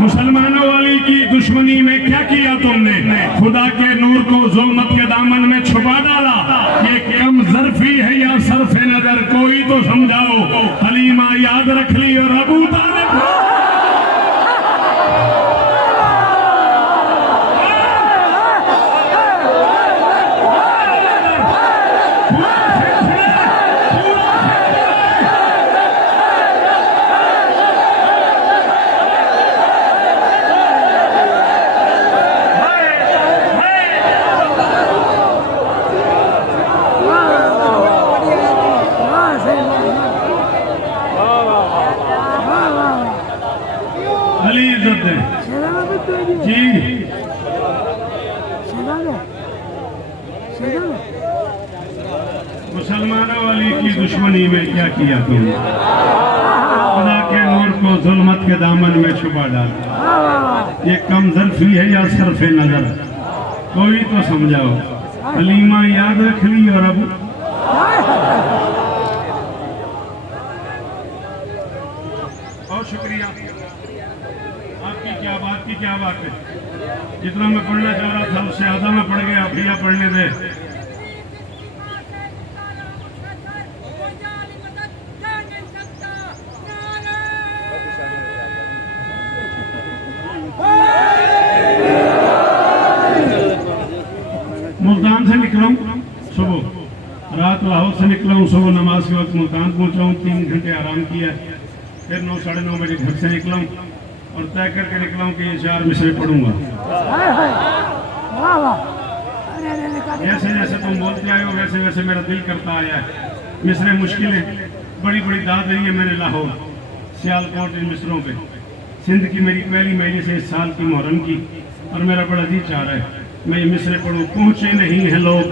मुसलमानों वाली की दुश्मनी में क्या किया तुमने? खुदा के नूर को जुल्मत के दामन में छुपा डाला। ये कम ज़र्फी है या सरफे नजर, कोई तो समझाओ। हलीमा याद रख ली और अबू तालिब जी। मुसलमानों वाली की दुश्मनी में क्या किया तुमने? खुदा के नूर को जुल्मत के दामन में छुपा डाला। ये कम ज़र्फी है या सरफे नजर, कोई तो समझाओ। हलीमा याद रख ली और अब बहुत शुक्रिया आपकी क्या बात है। जितना मैं पढ़ना चाह रहा था उससे आधा मैं पढ़ गया। भैया पढ़ने दे। मुल्तान से निकला हूँ सुबह, रात लाहौर से निकला हूँ सुबह, नमाज के वक्त मुल्तान पहुंचा हूँ। 3 घंटे आराम किया, फिर 9 साढ़े 9 बजे घर से निकला हूँ और तय करके निकला हूँ कि ये 4 मिसरे पढ़ूंगा। जैसे जैसे तुम बोलते आए हो वैसे वैसे मेरा दिल करता आया है। मिसरे मुश्किलें बड़ी बड़ी दाद रही है मैंने लाहौर सियालकोट इन मिसरों पे। सिंध की मेरी पहली महीने से इस साल की मुहर्रम की, और मेरा बड़ा जी चाह रहा है मैं ये मिसरे पढ़ूं। पहुंचे नहीं है लोग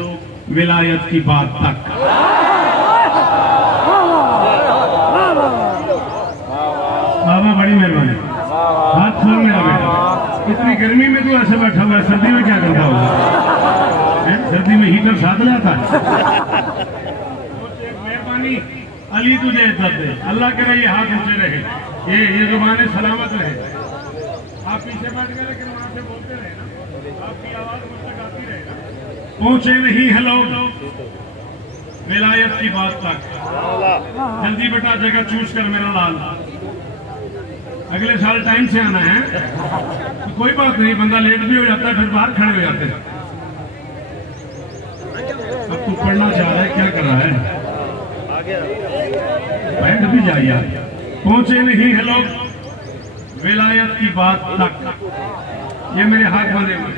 विलायत की बात तक। बाबा बड़ी मेहरबानी, हाथ खोल मेरा बेटा। इतनी गर्मी में तो ऐसे बैठा हुआ है, सर्दी में क्या करता होगा? सर्दी में हीटर साथ जाता है। मेहरबानी अली तुझे इज्जत दे, अल्लाह करे ये हाथ ऊंचे रहे, ये जुबानें सलामत रहे। आप पीछे बैठ गए लेकिन वहां से बोलते रहे ना, आपकी आवाज मुझ तक आती रहे। पहुंचे नहीं है लोग विलायत की बात तक। जल्दी बेटा जगह चूज कर मेरा लाल, अगले साल टाइम से आना है। तो कोई बात नहीं, बंदा लेट भी हो जाता है फिर बाहर खड़े हो जाते हैं। अब तू पढ़ना चाह रहा है, क्या कर रहा है? बैठ भी जा यार। पहुंचे नहीं है लोग विलायत की बात तक। ये मेरे हाथ बंधे हुए,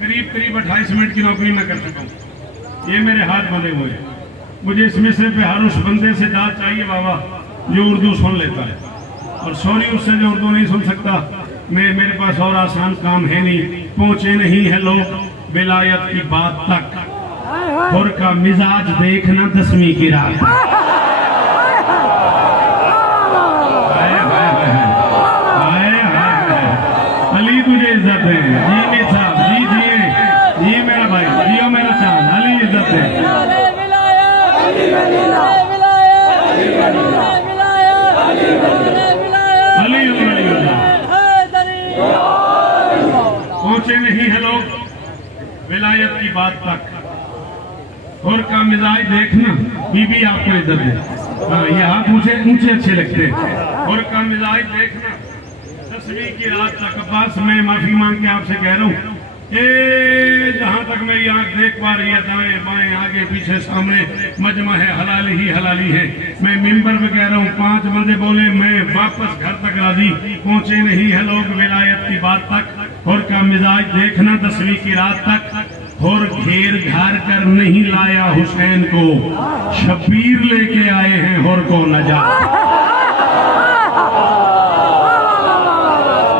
करीब 28 मिनट की नौकरी मैं कर चुका हूँ। ये मेरे हाथ बंधे हुए। मुझे इस मिसरे पे हर उस बंदे से दाद चाहिए बाबा जो उर्दू सुन लेता है, और सॉरी उससे जो उर्दू नहीं सुन सकता। मेरे पास और आसान काम है नहीं। पहुंचे नहीं है लोग विलायत की बात तक। और का मिजाज देखना 10वीं की रात। अली तुझे इज्जत है जी। मेरे साहब जी जिए जी, मेरा भाई जियो मेरा चांद। अली इज्जत है। पहुंचे नहीं है लोग विलायत की बात तक। और का मिजाज देखना, बीबी आपको इज्जत है। हाँ, ये हाथ ऊंचे अच्छे लगते हैं। और का मिजाज देखना 10वीं की रात तक। अब्बास मैं माफी मांग के आपसे कह रहा हूँ, ये जहां तक मेरी आंख देख पा रही है, दाएं बाएं आगे पीछे सामने मजमा है, हलाली ही हलाली है। मैं मिंबर पे कह रहा हूँ, 5 बंदे बोले मैं वापस घर तक राजी। पहुंचे नहीं है लोग विलायत की बात तक। और का मिजाज देखना 10वीं की रात तक। और घेर घार कर नहीं लाया हुसैन को, शबीर लेके आए हैं होर को नजात।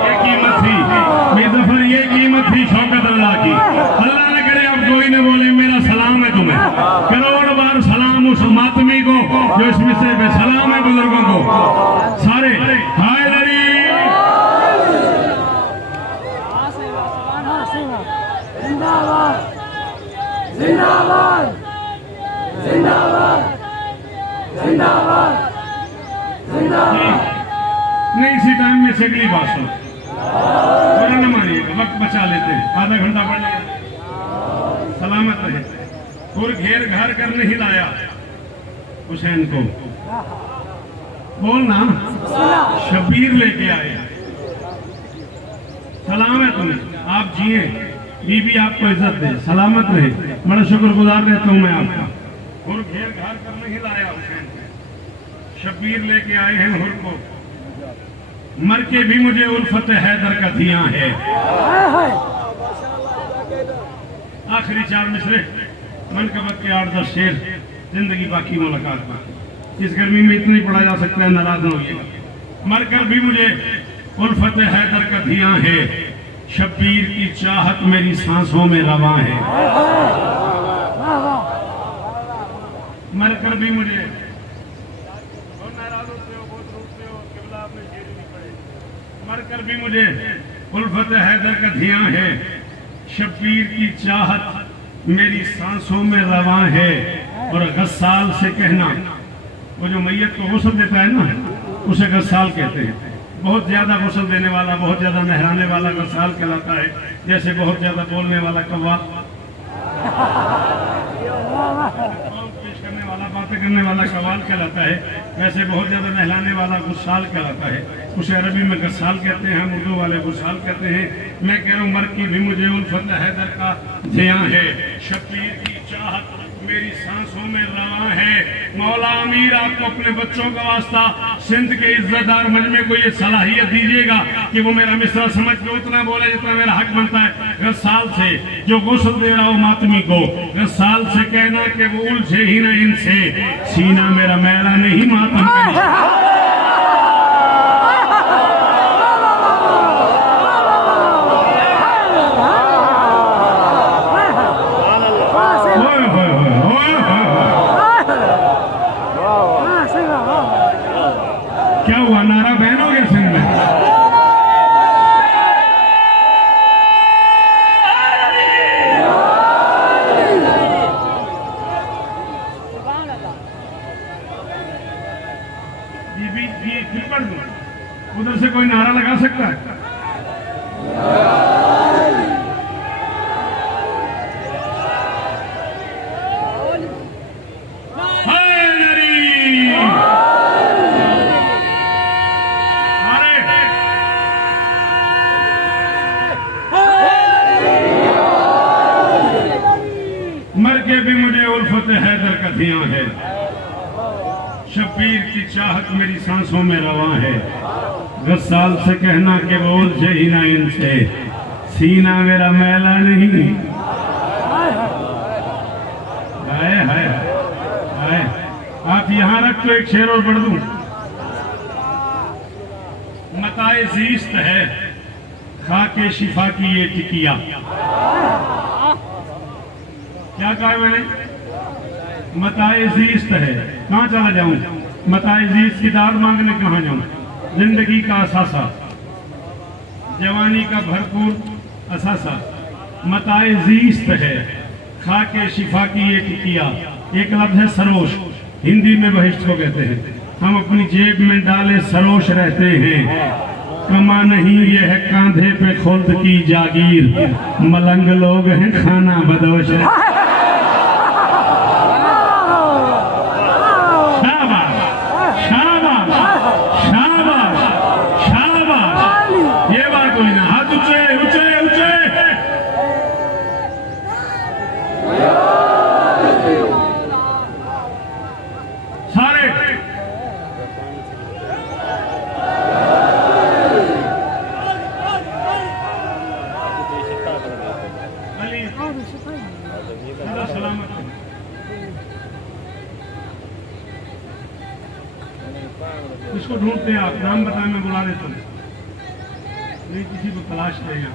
ये कीमत थी बेदफर, ये कीमत थी शौकत अल्लाह की। अल्लाह ने करे अब कोई ने बोले मेरा सलाम है तुम्हें। करोड़ बार सलाम उस मातमी को जो इस मिसरे पे, सलाम है बुजुर्गों को सारे। हायदरी जिंदाबाद जिंदाबाद जिंदाबाद जिंदाबाद मेरी बात सुनो, थोड़ा न मानिएगा, वक्त बचा लेते हैं, आधा घंटा पढ़ लिया, सलामत रहे। और घेर घार कर नहीं लाया हुसैन को, बोलना शबीर लेके आए। सलाम है तुम्हें, आप जिए, बीबी आपको इज्जत दे, सलामत रहे, बड़ा शुक्रगुजार रहता हूं मैं आपका। और घेर घार कर नहीं लाया हुसैन को, शबीर लेके आए हैं हुर को, मर के भी मुझे उल्फत हैदर का धियां है। आखिरी 4 मिसरे, मनकबत के 8-10 शेर, जिंदगी बाकी मुलाकात पर। इस गर्मी में इतना ही पढ़ा जा सकता है, नाराज न होइएगा। मरकर भी मुझे उल्फत हैदर का धियां है, शबीर की चाहत मेरी सांसों में रवां है। मरकर भी मुझे, और नाराज होते हो, बहुत रोते हो, किबला आपने शेर नहीं पढ़े। मरकर भी मुझे उल्फत हैदर का धियां है, शबीर की चाहत मेरी सांसों में रवां है। और गस्साल से कहना, वो जो मैयत को गुस्ल देता है ना, उसे गस्साल कहते हैं। बहुत ज्यादा गुस्ल देने वाला, बहुत ज्यादा नहराने वाला गस्साल कहलाता है। जैसे बहुत ज्यादा बोलने वाला कव्वा, पेश करने वाला, बातें करने वाला कव्वाल कहलाता है। वैसे बहुत ज्यादा नहलाने वाला गुस्साल कहलाता है। उसे अरबी में गस्साल कहते हैं, हम उर्दू वाले गुस्साल कहते हैं। मैं कह रहा हूँ, मर की भी मुझे उल्फत हैदर का धियां है, शबीर की चाहत मेरी सांसों में रवां है। मौला अमीर आपको अपने बच्चों का वास्ता सिंध के इज्जतदार मजमे को ये सलाहियत दीजिएगा कि वो मेरा मिसरा समझ के उतना बोले जितना मेरा हक बनता है। गस्साल से जो गुस्ल दे रहा हो मातमी को, गस्साल से कहना कि वो उलझे ही ना इनसे, सीना मेरा मैला नहीं मातम क्या हुआ, नारा बहन हो गया सिंध में? जी फिर पढ़ दो, उधर से कोई नारा लगा सकता है? मर के भी मुझे उल्फत हैदर का धियां है, शबीर की चाहत मेरी सांसों में रवां है। गस्साल से कहना कि वो उलझे ही ना इनसे, सीना मेरा मैला नहीं। हाय हाय हाय, आप यहाँ रख तो एक शेर और पढ़ दूं। मताए ज़ीस्त है खाके शिफा की ये टिकिया। क्या कहा मैंने? मताए ज़ीस्त है, कहाँ चला जाऊं? मताए ज़ीस्त की दाद मांगने कहाँ जाऊं? जिंदगी का असासा, जवानी का भरपूर असासा, मताए ज़ीस्त है खाके शिफा की ये टिकिया। एक लफ्ज़ है सरोश, हिंदी में बहिष्ट को कहते हैं। हम अपनी जेब में डाले सरोश रहते हैं, कमा नहीं ये है कांधे पे खुल्द की जागीर, मलंग लोग हैं खाना बदोश है। इसको ढूंढते हैं आप, नाम बताएं, मैं बुला देता हूँ। नहीं, किसी को तलाश देगा।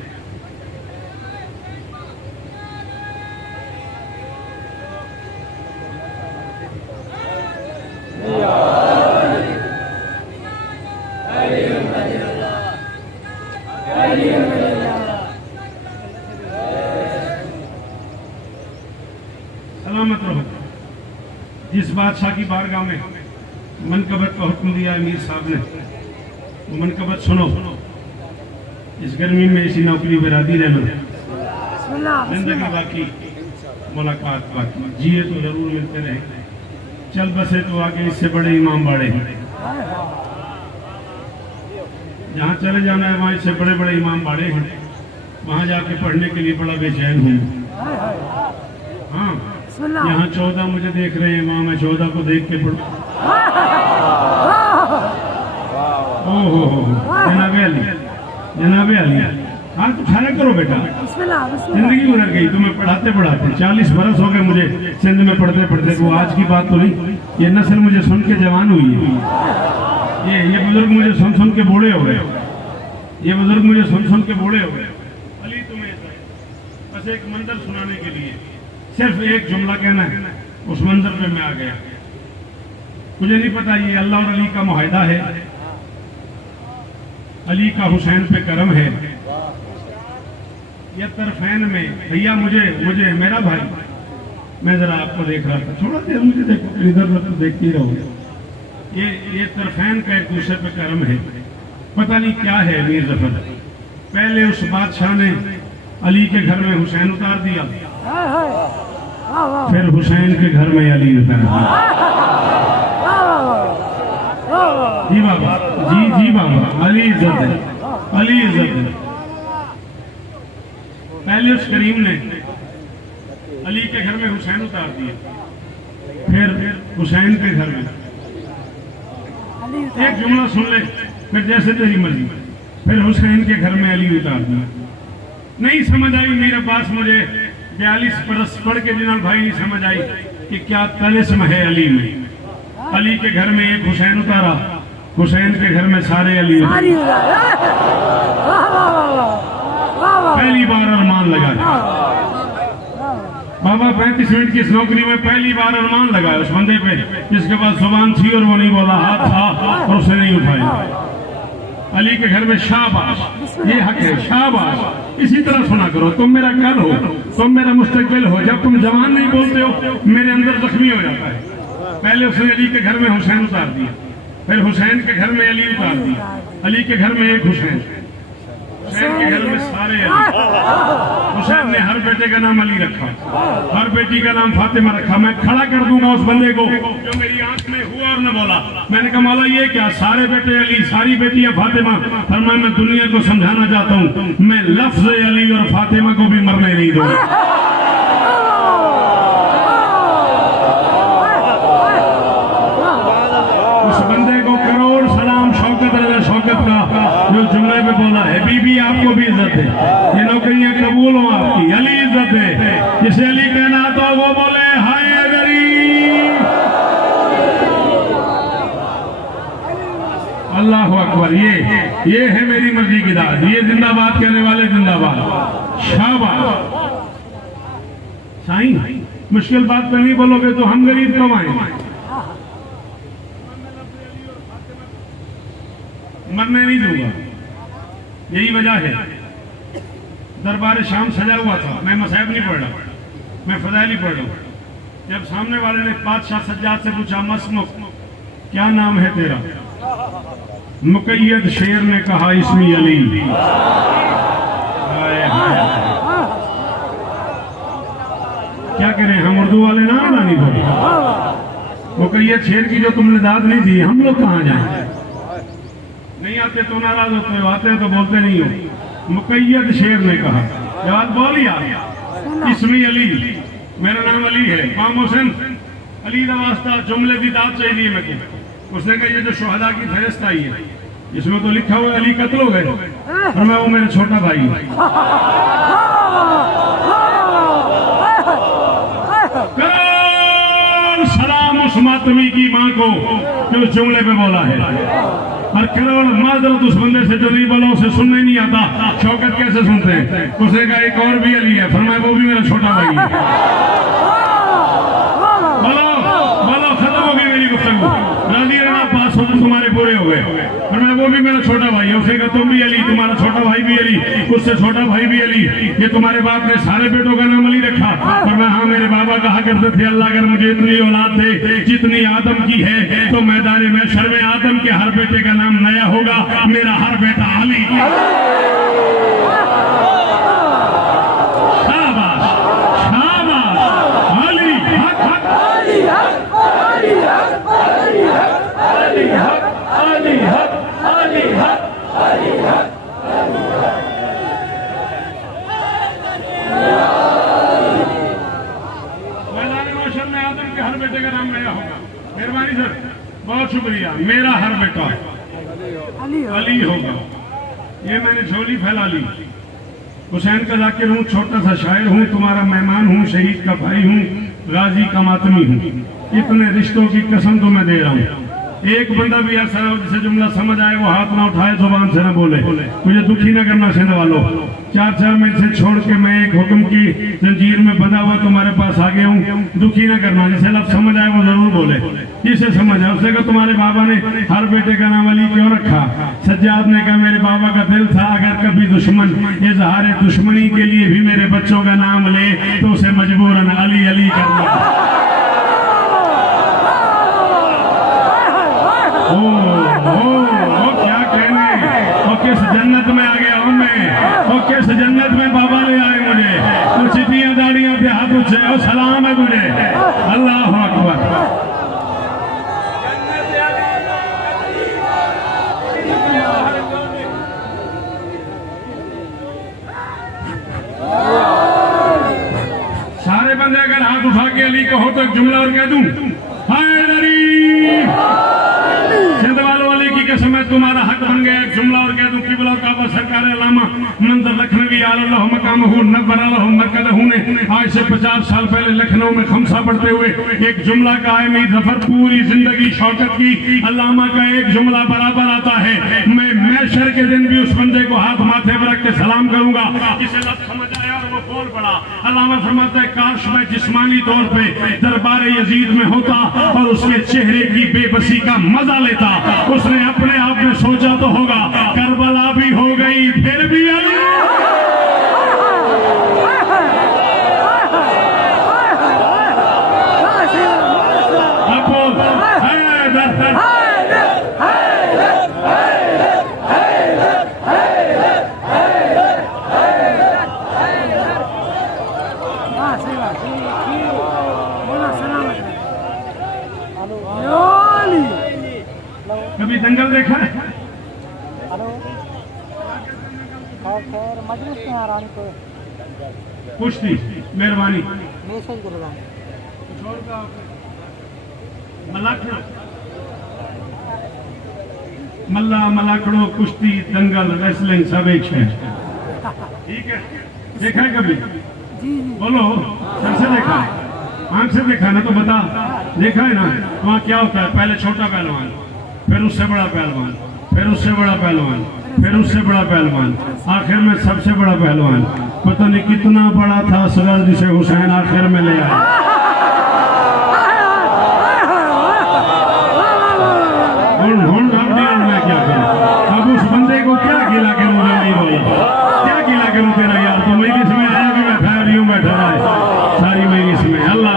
सलामत रहो। जिस बादशाह की बारगाह में मनकबत का हुक्म दिया अमीर साहब ने, वो मनकबत सुनो। इस गर्मी में ऐसी नौकरी बरादी रहना बिस्मिल्लाह जिंदगी बाकी मुलाकात बाकी जिए तो जरूर मिलते रहे चल बसे तो आगे इससे बड़े इमाम बाड़े हैं जहाँ चले जाना है वहाँ इससे बड़े बड़े इमाम बाड़े हैं वहाँ जाके पढ़ने के लिए बड़ा बेचैन हूँ हाँ बिस्मिल्लाह यहाँ 14 मुझे देख रहे हैं वहाँ मैं 14 को देख के पढ़ ओहो जनाबे अली हाँ तो खाया करो बेटा बिस्मिल्लाह बिस्मिल्लाह जिंदगी गुजर गई तुम्हें पढ़ाते पढ़ाते 40 बरस हो गए मुझे सिंध में पढ़ते पढ़ते वो आज की बात तो नहीं ये नस्ल मुझे सुन के जवान हुई है ये बुजुर्ग मुझे सुन के बूढ़े हो गए ये बुजुर्ग मुझे सुन के बूढ़े हो गए अली तुम्हें बस एक मंजर सुनाने के लिए सिर्फ एक जुमला कहना है उस मंजर पे मैं आ गया मुझे नहीं पता ये अल्लाह और अली का मुआहिदा है अली का हुसैन पे करम है ये तरफैन में भैया मुझे मेरा भाई मैं जरा आपको देख रहा था थोड़ा देर मुझे देखो इधर उधर देखते ही रहो ये तरफैन का एक दूसरे पे करम है पता नहीं क्या है मीर जफर पहले उस बादशाह ने अली के घर में हुसैन उतार दिया फिर हुसैन के घर में अली उतार दिया जी बाबा जी बाबा अली इज्जत है अली इज्जत है पहले उस करीम ने अली के घर में हुसैन उतार दिया फिर हुसैन के घर में एक जुमला सुन ले फिर जैसे तेरी मर्जी फिर हुसैन के घर में अली उतार दिया नहीं समझ आई मेरे पास मुझे 42 बरस पढ़ के जिन्होंने भाई नहीं समझ आई कि क्या तलिस्म है अली में अली के घर में एक हुसैन उतारा हुसैन के घर में सारे अली पहली बार अरमान लगाया बाबा 35 मिनट की इस नौकरी में पहली बार अरमान लगाया उस बंदे पे जिसके पास जुबान थी और वो नहीं बोला हाथ था और उसे नहीं उठाया अली के घर में शाबाश ये हक है शाबाश इसी तरह सुना करो तुम मेरा कल हो तुम मेरा मुस्तकबिल हो जब तुम जवान नहीं बोलते हो मेरे अंदर जख्मी हो जाता है पहले उसने अली के घर में हुसैन उतार दिया फिर हुसैन के घर में अली उतार दिया अली के घर में एक हुसैन के घर में सारे अली हुसैन ने हर बेटे का नाम अली रखा हर बेटी का नाम फातिमा रखा मैं खड़ा कर दूंगा उस बंदे को जो मेरी आंख में हुआ और न बोला मैंने कहा मौला ये क्या सारे बेटे अली सारी बेटियां फातिमा फरमाया मैं दुनिया को समझाना चाहता हूँ मैं लफ्ज अली और फातिमा को भी मरने नहीं दूंगा जो जुमले पे बोला है बीबी आपको भी इज्जत है ये नौकरियां कबूल हो आपकी अली इज्जत है जिसे अली कहना आता वो बोले हाय गरीब अल्लाह अकबर ये है मेरी मर्जी की दाद ये जिंदाबाद कहने वाले जिंदाबाद शाबाश साईं मुश्किल बात पे नहीं बोलोगे तो हम गरीब कब आए मरने नहीं दूंगा यही वजह है दरबार शाम सजा हुआ था मैं मसाइब नहीं पढ़ रहा मैं फजाइली पढ़ रहा हूँ जब सामने वाले ने बादशाह सज्जाद से पूछा मसमुख क्या नाम है तेरा मुकैयद शेर ने कहा इसमी अली क्या करें हम उर्दू वाले ना नहीं बोले मुकैयद शेर की जो तुमने दाद नहीं दी हम लोग कहाँ जाए नहीं आते तो नाराज होते हो आते तो बोलते नहीं हो मुकैयद शेर ने कहा जवाब बोलिया इसमी अली मेरा नाम अली है माम हुसैन अली का वास्ता जुमले की दाद चाहिए मेरे को उसने कहा ये जो शोहदा की फहरिस्त आई है इसमें तो लिखा हुआ अली कत्ल हो गए और मैं वो मेरा छोटा भाई सलाम उस मातमी की माँ को जो जुमले पे बोला है और करोड़ माजरत उस बंदे से जो नहीं बोला उसे सुनने नहीं आता शौकत कैसे सुनते हैं उसने कहा एक और भी अली है फरमाया वो भी मेरा छोटा भाई है बोलो बोलो खत्म हो गई मेरी गुफ्तगू राजी रहना पास हो तुम्हारे पूरे हो गए और मैं वो भी मेरा छोटा भाई है उसने कहा तुम भी अली तुम्हारा छोटा भाई भी अली उससे छोटा भाई भी अली ये तुम्हारे बाप ने सारे बेटों का नाम अली रखा और मैं हाँ मेरे बाबा कहा करते थे अल्लाह अगर मुझे इतनी औलाद दे जितनी आदम की है तो मैदान में शर्म आदम के हर बेटे का नाम नया होगा मेरा हर बेटा अली मेरा हर बेटा अली हो अली होगा। ये मैंने झोली फैला ली। हुसैन का जाकिर हूँ, छोटा सा शायर हूँ, तुम्हारा मेहमान हूँ, शहीद का भाई हूँ, गाजी का मातमी हूँ। इतने रिश्तों की कसम तो मैं दे रहा हूँ। एक बंदा भी ऐसा हो जिसे जुमला समझ आए वो हाथ ना उठाए, जुबान से ना बोले। मुझे दुखी ना करना सेना वालों। 4-4 मिनट से छोड़ के मैं एक हुक्म की जंजीर में बंधा हुआ तुम्हारे पास आ गया हूँ। दुखी ना करना, जिसे लफ्ज़ समझ आए वो जरूर बोले। जिसे समझ आए उसने कहा तुम्हारे बाबा ने हर बेटे का नाम अली क्यों रखा? सज्जाद ने कहा मेरे बाबा का दिल था अगर कभी दुश्मन इजहार दुश्मनी के लिए भी मेरे बच्चों का नाम ले तो उसे मजबूरन अली अली करना। क्या कहने, और किस जन्नत में आ गया हूँ मैं, और किस जन्नत में बाबा ले आए मुझे। तो चिट्ठियां दाढ़ियां पे हाथ उठे और सलाम है मुझे। अल्लाह अकबर। सारे बंदे अगर हाथ उठा के अली को हो तो एक जुमला और कह दूं, हैदरी सिंध वालों वाली की कसम है तुम्हारा हक बन गया। एक जुमला और कह दूं, किबला काबा सरकार अल्लामा मंजर लखनवी आलल्लाहु मकामहु नव्वरल्लाहु मरकदहु ने आज से 50 साल पहले लखनऊ में खमसा पढ़ते हुए एक जुमला का है मीर जफर पूरी जिंदगी शौकत की। अल्लामा का एक जुमला बराबर आता है। मैं महशर के दिन भी उस बंदे को हाथ माथे पर रख के सलाम करूंगा जिसे लफ्ज़ समझ आया और वो बोल पड़ा। अल्लामा फरमाता है काश मैं जिस्मानी तौर पे दरबार यजीद में होता और उसके चेहरे की बेबसी का मजा लेता। उसने अपने आप में सोचा तो होगा करबला भी हो गई फिर भी अली। अब बोल हैदर। कभी दंगल देखा है? कुश्ती मेहरबानी मल्ला मलाकड़ो कुश्ती दंगल रेसलिंग सब एक है। ठीक है, देखा है कभी? बोलो, सर से देखा है? आंख से देखा ना तो बता। देखा है ना? वहाँ क्या होता है? पहले छोटा पहलवान, फिर उससे बड़ा पहलवान, फिर उससे बड़ा पहलवान, फिर उससे बड़ा पहलवान, आखिर में सबसे बड़ा पहलवान। पता नहीं कितना बड़ा था असगर जिसे हुसैन आखिर में ले आया। मैं क्या करूं? अब उस बंदे को क्या गिला करूं? नहीं भाई, क्या गिला करूं तेरा यार? तो मेरी इसमें आया कि मैं ठहरी हूँ, बैठा रहा है सारी मेरी इसमें। अल्लाह।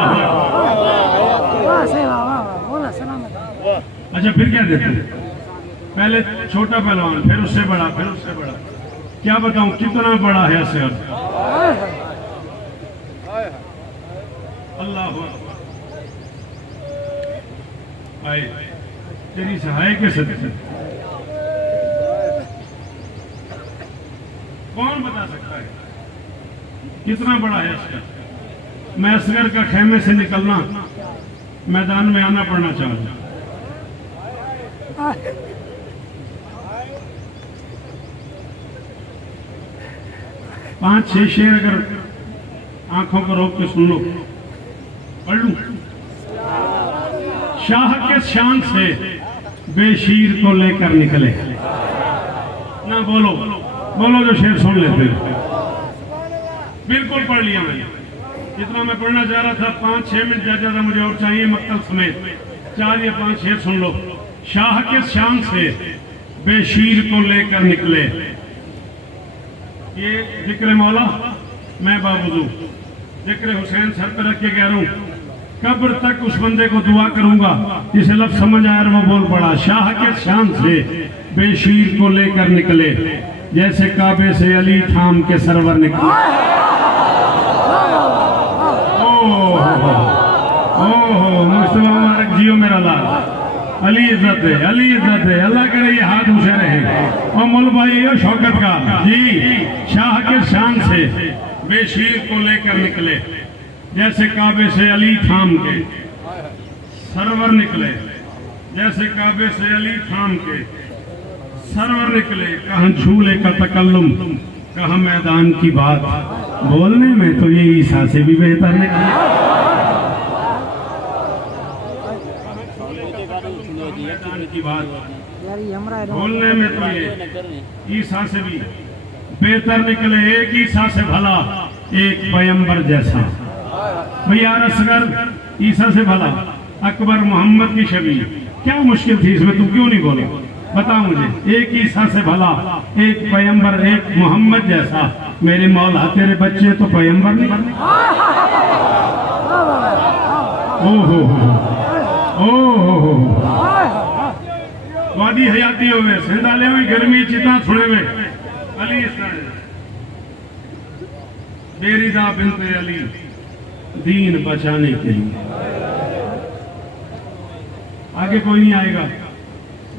अच्छा फिर क्या देते हैं? पहले छोटा पहलवान, फिर उससे बड़ा, फिर उससे बड़ा। क्या बताऊं कितना बड़ा है असर। अल्लाह आए तेरी सहाय के सदके कौन बता सकता है कितना बड़ा है असगर। मैं असगर का खेमे से निकलना, मैदान में आना पड़ना चाहूंगा। 5-6 शेर अगर आंखों को रोक के सुन लो, पढ़ लूं। शाह के शान से बेशीर को लेकर निकले। ना बोलो बोलो जो शेर सुन लेते। बिल्कुल पढ़ लिया मैंने, जितना मैं पढ़ना चाह रहा था। 5-6 मिनट ज्यादा मुझे और चाहिए मक्तल समेत। 4 या 5 शेर सुन लो। शाह के शान से बेशीर को लेकर निकले। ये जिक्र मौला मैं बावजू जिक्र हुसैन सर पर रख के कह रहा हूँ, कब्र तक उस बंदे को दुआ करूंगा जिसे लफ्ज़ समझ आया और वो बोल पड़ा। शाह के शान से बेशीर को लेकर निकले, जैसे काबे से अली थाम के सरवर निकले। ओहो मुस्तफा मुबारक जियो मेरा लाल। अली इज्जत है, अली इज्जत है। अल्लाह करे ये हाथ ऊंचे रहे। और मुल भाई हो शौकत का जी। शाह के शान से बेशीर को लेकर निकले, जैसे काबे से अली थाम के सरवर निकले। जैसे काबे से अली थाम के सरवर निकले, कहाँ झूले का तकल्लुम, कहाँ मैदान की बात, बोलने में तो ये ईसा से भी बेहतर निकले। मैदान की बात बोलने में तो ये ईसा से भी बेहतर निकले। एक ईसा से भला एक पैगंबर जैसा, भैया असगर ईसा से भला अकबर मोहम्मद की छवि, क्या मुश्किल थी इसमें, तू क्यों नहीं बोले बता मुझे। एक ईसा से भला एक पैगंबर एक मोहम्मद जैसा, मेरे मौला तेरे बच्चे तो पैगंबर नहीं बने। ओ वादी हयाती हो गए सिंधाले हुई गर्मी चिता छुड़े हुए अली बेरिदा बिनते अली दीन बचाने के लिए। आगे कोई नहीं आएगा,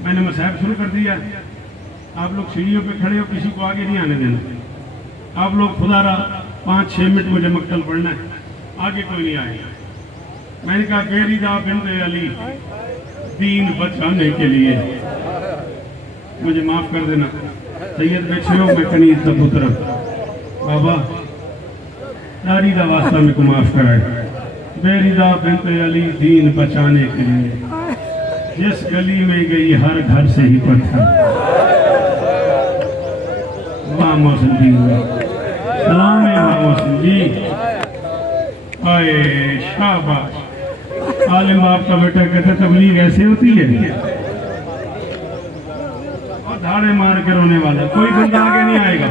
मैंने मसाहब शुरू कर दिया। आप लोग सीढ़ियों पे खड़े हो, किसी को आगे नहीं आने देना। आप लोग खुदारा 5-6 मिनट मुझे मक्तल पढ़ना है, आगे कोई नहीं आएगा। मैंने कहा बेरिदा बिनते अली दीन बचाने के लिए, मुझे माफ कर देना। सैयद बैठे हो, मैं कनीज का पुत्र बाबा नारी का वास्ता में को माफ कराए। बेरिदा बिनते अली दीन बचाने के लिए, जिस गली में गई हर घर से ही पत्थर। वाह मौसम जी, सलाम है मौसम जी, आए शाबाश। आलिम आपका बेटा कहते तबलीग ऐसे होती है, और धाड़े मार के रोने वाला। कोई बंदा आगे नहीं आएगा,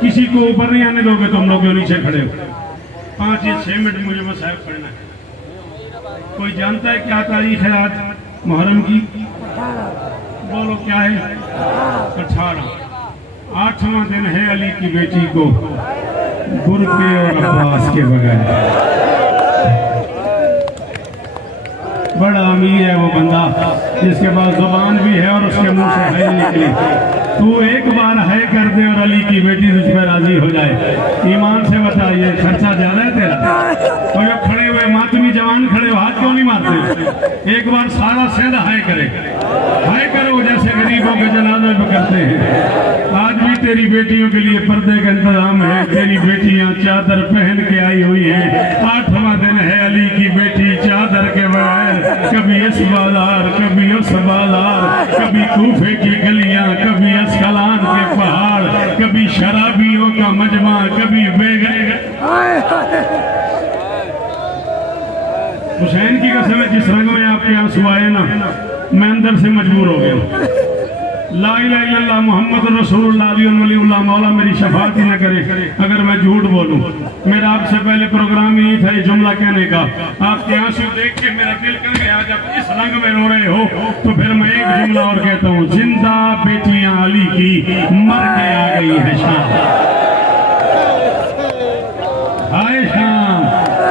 किसी को ऊपर नहीं आने दोगे तुम लोग जो नीचे खड़े हो। 5 या 6 मिनट मुझे बस साहब पढ़ना है। कोई जानता है क्या तारीख है आज मुहर्रम की? बोलो क्या है? 18। 8वां दिन है अली की बेटी को बुरके और अब्बास के बगैर। बड़ा अमीर है वो बंदा जिसके पास जुबान भी है और उसके मुंह से है निकली। तू एक बार है कर दे और अली की बेटी तुझ पर राजी हो जाए। ईमान से बता, ये खर्चा ज्यादा है तेरा? तो ये खड़े हुए मातमी जवान खड़े हो, हाथ क्यों नहीं मारते? एक बार सारा सेंध हाय करे, हाय करो जैसे गरीबों के जनाजे में करते हैं। आज भी तेरी बेटियों के लिए पर्दे का इंतजाम है। तेरी बेटियां चादर पहन के आई हुई हैं। 8वां दिन है अली की बेटी चादर के बगैर, कभी इस बाजार कभी उस बाजार, कभी कूफे की गलियां कभी अस्कलान के पहाड़, कभी शराबियों का मजमा कभी बेगए। हुसैन की कसम है, जिस रंग में आपके आंसू आए ना, मैं अंदर से मजबूर हो गया। ला इलाहा इल्लल्लाह मुहम्मद रसूलुल्लाह वलीउल्लाह मौला मेरी शफाअत ही न करे अगर मैं झूठ बोलूं। मेरा आपसे पहले प्रोग्राम ही था ये जुमला कहने का। आपके आंसू देख के मेरा दिल कर गया। जब इस रंग में रो रहे हो तो फिर मैं एक जुमला और कहता हूँ, जिंदा बेटियां अली की मर के आ गई है शाम। हाय शाम,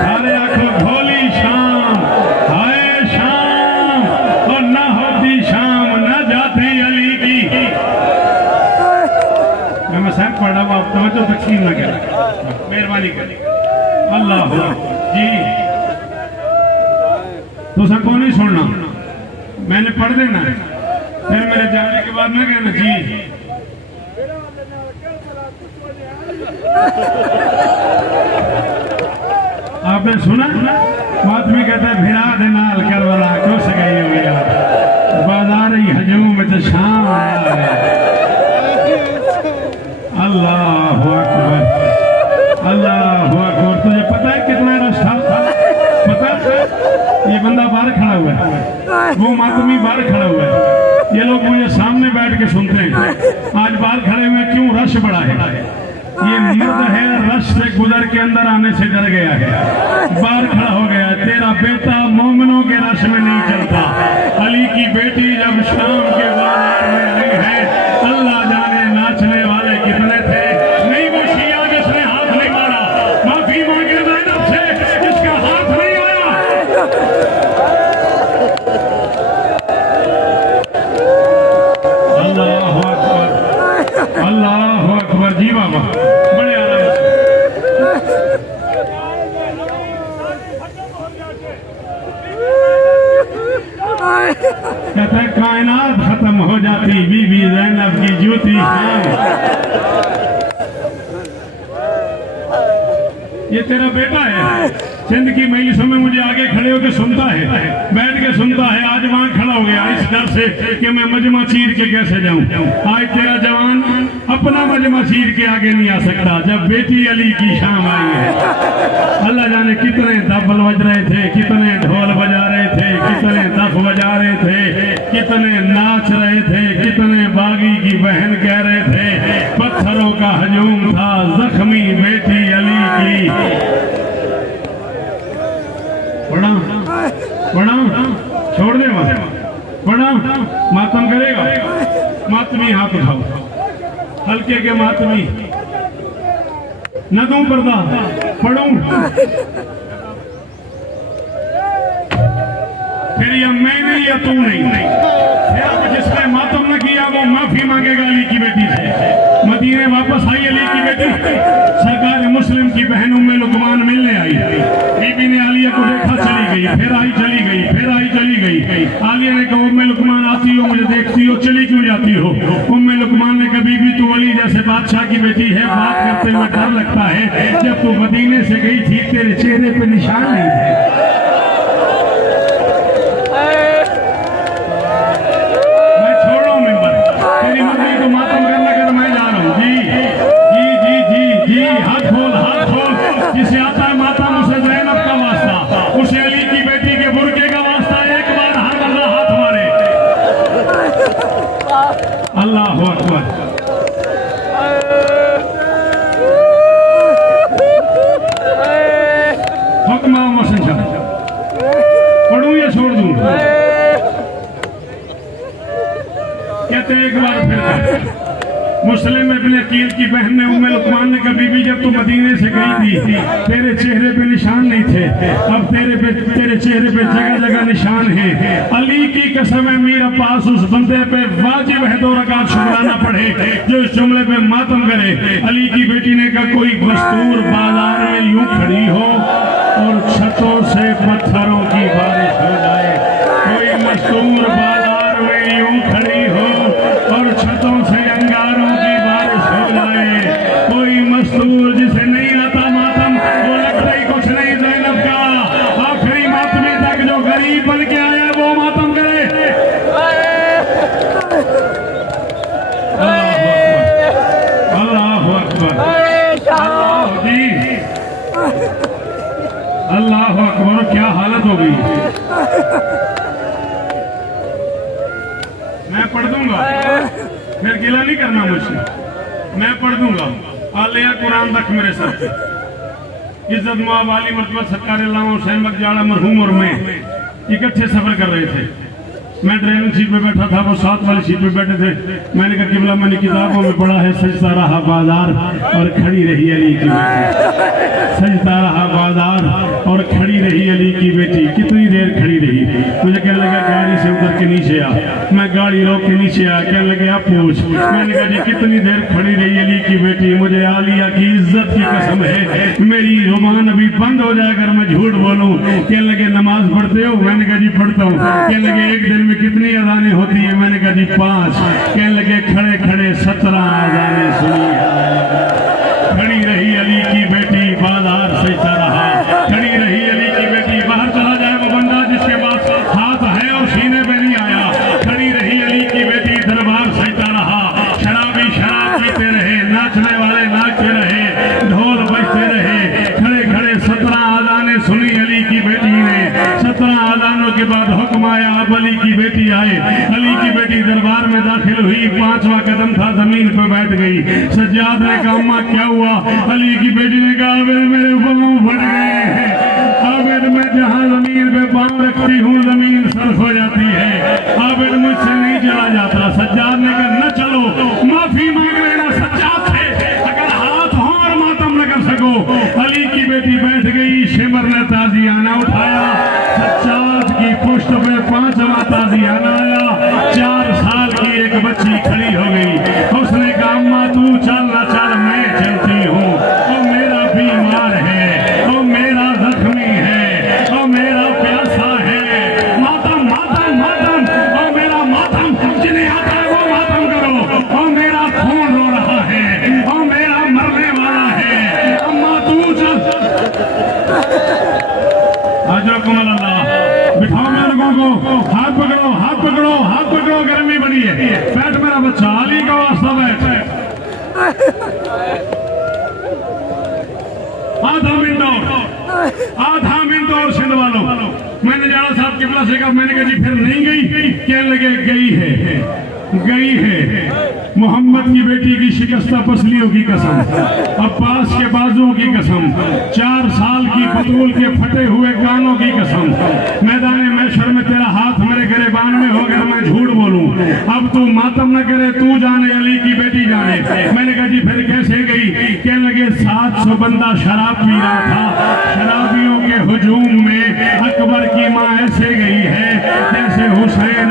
सारे आंखों खोली शाम, हाय शाम, और ना होती शाम न जाती अली की। मैं साहब पढ़ रहा हूँ, आप तो तकसीम ना करें, मेहरबानी करें। अल्लाह जी तो सबको नहीं सुनना, मैंने पढ़ देना, फिर मेरे जाने के बाद ना कहना जी। आपने सुना बात में कहता है भिड़ा देना करवला क्यों सगाई हो गया, बाजार ही हजूम में तो शाम आया। अल्लाह अकबर, अल्लाह अकबर। तुझे पता है कितना रश था? पता है? ये बंदा बाहर खड़ा हुआ है, वो मातमी बाहर खड़ा हुआ है। ये लोग मुझे सामने बैठ के सुनते हैं। आज बाहर खड़े हुए क्यों? रश बड़ा है। ये मर्द है, रश से गुजर के अंदर आने से डर गया है, बाहर खड़ा हो गया। तेरा बेटा मोमिनों के रश में नहीं चलता। अली की बेटी जब शाम के बाजार में आई है, अल्लाह जाने नाचने वाले कितने थे। नहीं वो शिया जिसने हाथ नहीं मारा, माफी मांगे ज़ैनब से जिसका हाथ नहीं आया। अल्लाह अकबर, अल्लाह अकबर। जी बाबा बड़े आराम से। कायनात खत्म हो जाती बीबी ज़ैनब की जूती शाम। ये तेरा बेटा है, सिंध की मजलिसों में मुझे आगे खड़े होकर सुनता है, बैठ के सुनता है। आज वहां खड़ा हो गया इस डर से कि मैं मजमा चीर के कैसे जाऊं। आज तेरा जवान अपना मजमा चीर के आगे नहीं आ सकता। जब बेटी अली की शाम आई है, अल्लाह जाने कितने दफल बज रहे थे, कितने ढोल बजा रहे थे, कितने दफ बजा रहे थे, कितने नाच रहे थे, कितने बागी की बहन कह रहे थे। पत्थरों का हजूम था जख्मी बेटी अली की। पढ़ा पढ़ा छोड़ दे पढ़ा। मातम करेगा, मातमी हाथ उठाओ, हल्के के मातमी न दूं पर्दा पढ़ूं। फिर ये मैं नहीं या तू नहीं, फिर अब जिसने मातम न किया वो माफी मांगेगा अली की बेटी से। मदीने वापस आई अली की बेटी, सरकार मुस्लिम की बहन उम्मे लुकमान मिलने आई। बीबी ने आलिया को देखा, चली गई, फिर आई चली गई, फिर आई चली गई। आलिया ने कहा उम्मे लुकमान आती हो, मुझे देखती हो, चली क्यों जाती हो? उम्मे लुकमान ने कहा बीबी तू अली जैसे बादशाह की बेटी है, बात करते हुए डर लगता है। जब तू मदीने से गई थी तेरे चेहरे पे निशान नहीं थे। जिसे आता है माता उसे ज़ैनब का वास्ता, उसे अली की बेटी के बुरके का वास्ता। एक बार हर अल्लाह हाथ मारे। अल्लाह अकबर। हुक्म मसंशा पढ़ूं या छोड़ दूं? कहते एक बार फिर मुस्लिम इब्न अकील की बहन ने उम्मे लुकमान ने कहा बीबी जब तू मदीने से गई थी तेरे चेहरे पे निशान नहीं थे, अब तेरे चेहरे पे जगह जगह निशान है। अली की कसम है मेरे पास उस बंदे पे वाजिब है 2 रकात शुक्राना पढ़े जो इस जुमले पे मातम करे। अली की बेटी ने कहा कोई मस्तूर बाजार में यूं खड़ी हो और छतों से पत्थरों की बारिश हो जाए। कोई मस्तूर बाजार में यूं खड़ी हो और छतों से अंगारों की बारिश हो जाए। कोई मस्तूर जिसे नहीं आता मातम, वो लगता ही कुछ नहीं ज़ैनब का। आखिरी मातमी तक जो गरीब बन के आया वो मातम करे। अल्लाह अकबर, अल्लाह जी, अल्लाह अकबर। क्या हालत हो गई। मैं पढ़ दूंगा, फिर गिला नहीं करना मुझसे, मैं पढ़ दूंगा। आलिया कुरान तक मेरे सर पे। इज्जत माँ वाली मरतबा सरकार हुसैन बगजाड़ा मरहूम और मैं इकट्ठे सफर कर रहे थे। मैं ड्राइविंग सीट पे बैठा था, वो साथ वाली सीट पे बैठे थे। मैंने कहा किबला मैंने किताबों में पढ़ा है सजता रहा बाजार और खड़ी रही अली की बेटी। सजता रहा बाजार और खड़ी रही अली की बेटी। कितनी देर खड़ी रही? मुझे कहने लगा गाड़ी से उतर के नीचे आ। मैं गाड़ी रोक के नीचे आ, कहने लगे आप पूछ। मैंने कहा जी कितनी देर खड़ी रही अली की बेटी? मुझे आलिया की इज्जत की कसम है मेरी जुबान अभी बंद हो जाए अगर मैं झूठ बोलूं। कहने लगे नमाज पढ़ते हो? मैंने कहा जी पढ़ता हूँ। कहने लगे एक दिन में कितनी अजानें होती है? मैंने कहा जी 5। कहने लगे खड़े खड़े 17 अजानें सुनी। खड़ी रही अली की बेटी, बाजार सजता रहा। खड़ी रही अली की बेटी, बाहर चला जाए वो बंदा जिसके पास हाथ है और सीने पे नहीं आया। खड़ी रही अली की बेटी, दरबार सजता रहा। शराबी शराब पीते रहे, नाचने वाले नाचते रहे, ढोल बजते रहे। खड़े खड़े 17 अजानें सुनी अली की बेटी ने। 17 अजानों के बाद हुक्म आया अब अली की बेटी आए। अली की बेटी दरबार में दाखिल हुई, 5वां कदम था, जमीन पे बैठ गई। सज्जाद ने कहा अम्मा क्या हुआ? अली की बेटी ने कहा आबिद मेरे पाँव फट गए हैं। आबिद मैं जहाँ जमीन पे पाँव रखती हूँ जमीन सर्फ हो जाती है। आबिद मुझसे नहीं चला जाता। सज्जाद ने कहा न चलो, माफी मांग लेना सज्जाद से, अगर हाथ हो और मातम न कर सको। अली की बेटी बैठ गई, शिमर ने ताजियाना उठाया। सज्जाद की पुष्ट पे 5वां ताजियाना आया। 4 साल की एक बच्ची खड़ी हो गई। उसने कहा अम्मा तू चल ना चल, मैं चलती हूँ। वो मेरा बीमार है, वो मेरा जख्मी है, वो मेरा प्यासा है। मातम मातम मातम, वो मेरा माता आधा मिनट और सिंध वालों। मैंने जाना साहब किबला से कहा, मैंने कहा जी फिर नहीं गई, कहने लगे गई है। मोहम्मद की बेटी की शिकस्ता पसलियों की कसम, अब्बास के बाजुओं की कसम, 4 साल की बतूल के फटे हुए कानों की कसम, मैदान महशर में तेरा हाथ मेरे गिरबान में हो अगर मैं झूठ बोलूं, अब तू मातम न करे, तू जाने अली की बेटी जाने। मैंने कहा जी फिर कैसे गई? कहने लगे 700 बंदा शराब पी रहा था, शराबियों के हुजूम में अकबर की माँ ऐसे गई है जैसे हुसैन